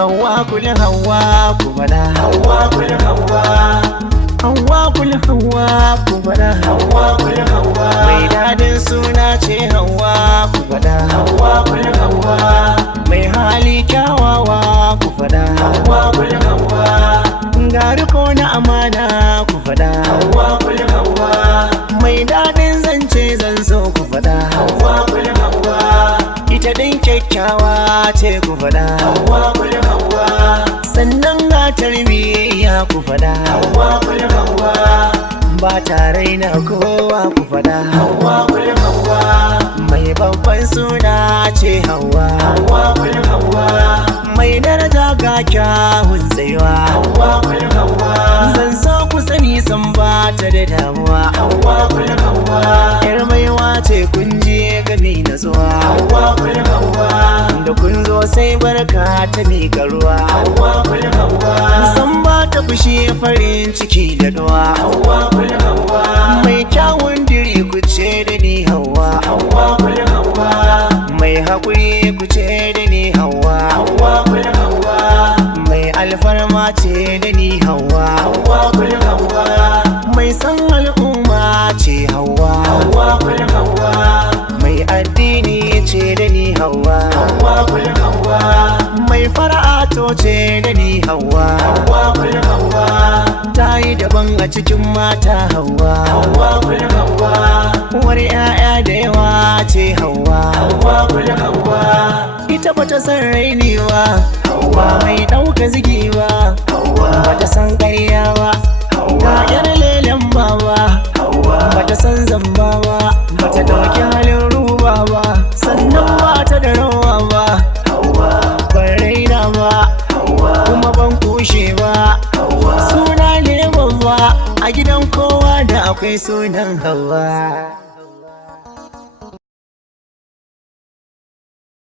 hawa kula hawa ku fada hawa kul hawa hawa kula hawa ku fada hawa kul hawa mai dadin suna ce hawa ku fada hawa kul hawa mai hali kyawawa ku fada hawa kul hawa gari ko na amana ku fada hawa kul hawa mai dadin zance zan so ku fada hawa kul hawa ita din kyakkyawa ce ku fada hawa kul hawa sannan ga tarbiyya ku fada hawa kul hawa ba tare na kowa ku fada hawa kul hawa mai babban suna ce hawa hawa kul hawa mai daraja ga kyawun tsayuwa hawa kul hawa zan so ku sani san ba ta da damuwa hawa kul hawa yar maiwa ce kun je gami na zuwa hawa kul hawa da kun zo sai barka ta miƙa ruwa hawa kul hawa san ba ta fushi farin ciki da duwa hawa kul hawa mai kyawun diri ku ce da ni hawa hawa kul hawa mai haƙuri ku ce da ni hawa hawa kul hawa mai alfarma ce da ni hawa hawa kul hawa mai san al'umma ce hawa hawa kul hawa mai addini ce da ni hawa hawa kul hawa mai fara'a to ce da ni hawa hawa kul hawa ta yi daban a cikin mata hawa hawa kul hawa uwar 'ya'ya da yawa ce hawa hawa kul hawa ita bata san rainiwa hawa mai ɗauka zigi ba hawa bata san ƙarya ba ga yar lelen baba hawa bata san zamba ba bata ɗauki halin ruwa ba sannan bata da rawa ba hawa ban raina ba hawa kuma ban kushe ba hawa suna ne babba a gidan kowa da akwai sunan hawa